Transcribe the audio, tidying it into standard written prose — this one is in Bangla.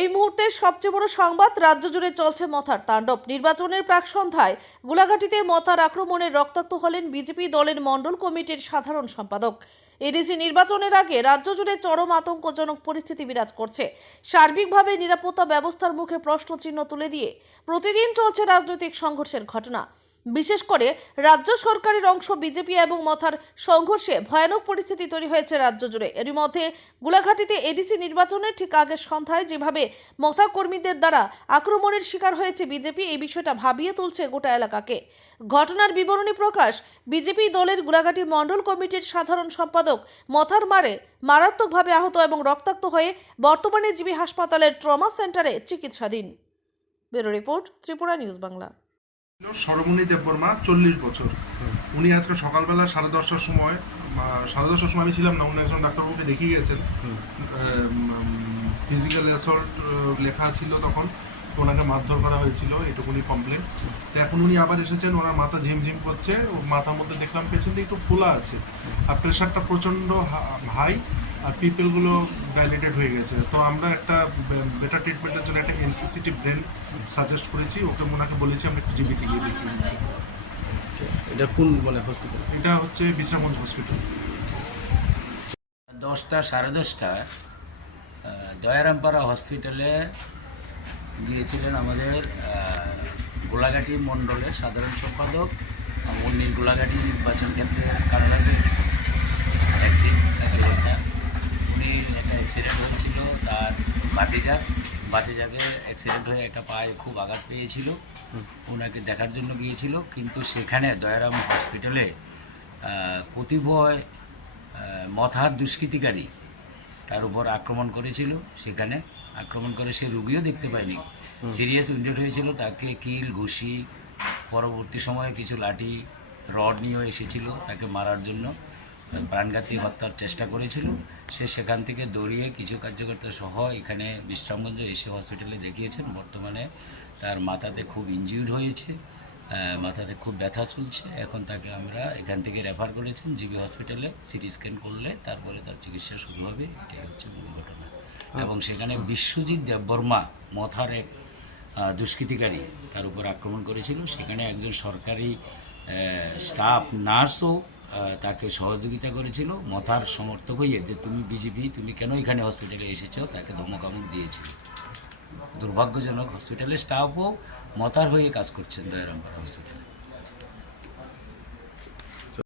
এই মুহূর্তের সবচেয়ে বড় সংবাদ, রাজ্য জুড়ে চলছে মথার তাণ্ডব। নির্বাচনের প্রাক সন্ধ্যায় গোলাঘাটিতে মথার আক্রমণে রক্তাক্ত হলেন বিজেপি দলের মণ্ডল কমিটির সাধারণ সম্পাদক। এডিসি নির্বাচনের আগে রাজ্য জুড়ে চরম আতঙ্কজনক পরিস্থিতি বিরাজ করছে। সার্বিকভাবে নিরাপত্তা ব্যবস্থার মুখে প্রশ্নচিহ্ন তুলে দিয়ে প্রতিদিন চলছে রাজনৈতিক সংঘর্ষের ঘটনা। বিশেষ করে রাজ্য সরকারের অংশ বিজেপি এবং মথার সংঘর্ষে ভয়ানক পরিস্থিতি তৈরি হয়েছে রাজ্য জুড়ে। এরই মধ্যে গোলাঘাটিতে এডিসি নির্বাচনের ঠিক আগের সন্ধ্যায় যেভাবে মথা কর্মীদের দ্বারা আক্রমণের শিকার হয়েছে বিজেপি, এই বিষয়টা ভাবিয়ে তুলছে গোটা এলাকাকে। ঘটনার বিবরণী প্রকাশ বিজেপি দলের গোলাঘাটি মণ্ডল কমিটির সাধারণ সম্পাদক মথার মারে মারাত্মকভাবে আহত এবং রক্তাক্ত হয়ে বর্তমানে জিবি হাসপাতালের ট্রমা সেন্টারে চিকিৎসাধীন। Bureau report, Tripura news Bangla. Saramani Debbarma 40 বছর। উনি আজকে সকালবেলা 10:30টার সময় আমি ছিলাম না, উনি একজন ডাক্তারবাবুকে দেখিয়ে গেছেন। ফিজিক্যাল অ্যাসল্ট লেখা ছিল, তখন ওনাকে মারধর করা হয়েছিল, এটুকুনি কমপ্লেন। তো এখন উনি আবার এসেছেন, ওনার মাথা ঝিমঝিম করছে, মাথার মধ্যে দেখলাম পেছন দিয়ে একটু ফোলা আছে, আর প্রেশারটা প্রচণ্ড হাই, আর পিপলগুলো ডাইলেটেড হয়ে গেছে। তো আমরা একটা বেটার ট্রিটমেন্টের জন্য একটা এনসিসিটি ব্রেন সাজেস্ট করেছি, ওনাকে বলেছি আমরা একটু জিবিতে গিয়ে দেখি। এটা কোন হসপিটাল? এটা হচ্ছে বিশ্রামগঞ্জ হসপিটাল। 10টা 10:30 দয়ারামপাড়া হসপিটালে গিয়েছিলেন আমাদের গোলাঘাটি মণ্ডলের সাধারণ সম্পাদক। উনি গোলাঘাটি নির্বাচন ক্ষেত্রের কারণে একদিন উনি একটা অ্যাক্সিডেন্ট হয়েছিল, তার বাতিজাগে অ্যাক্সিডেন্ট হয়ে একটা পায়ে খুব আঘাত পেয়েছিল। ওনাকে দেখার জন্য গিয়েছিল, কিন্তু সেখানে দয়ারাম হসপিটালে কতিপয় মথার দুষ্কৃতিকারী তার উপর আক্রমণ করেছিল। সেখানে আক্রমণ করে সে রুগীও দেখতে পায়নি, সিরিয়াস উইন্ডেড হয়েছিল। তাকে কিল, ঘুষি, পরবর্তী সময়ে কিছু লাঠি রড নিয়েও এসেছিল তাকে মারার জন্য, প্রাণঘাতী হত্যার চেষ্টা করেছিল। সে সেখান থেকে দৌড়িয়ে কিছু কার্যকর্তা সহ এখানে বিশ্রামগঞ্জে এসে হসপিটালে দেখিয়েছেন। বর্তমানে তার মাথাতে খুব ইনজিউর্ড হয়েছে, মাথাতে খুব ব্যথা চলছে। এখন তাকে আমরা এখান থেকে রেফার করেছেন জিবি হসপিটালে। সিটি স্ক্যান করলে তারপরে তার চিকিৎসা শুরু হবে। এটাই হচ্ছে মূল ঘটনা। এবং সেখানে বিশ্বজিৎ দেববর্মা মথার এক দুষ্কৃতিকারী তার উপর আক্রমণ করেছিল। সেখানে একজন সরকারি স্টাফ নার্সও তাকে সহযোগিতা করেছিল, মথার সমর্থক হয়ে, যে তুমি বিজেপি, তুমি কেন এখানে হসপিটালে এসেছো, তাকে ধমকামক দিয়েছিল। দুর্ভাগ্যজনক, হসপিটালের স্টাফও মথার হয়ে কাজ করছেন দয়ারামপাড়া হসপিটালে।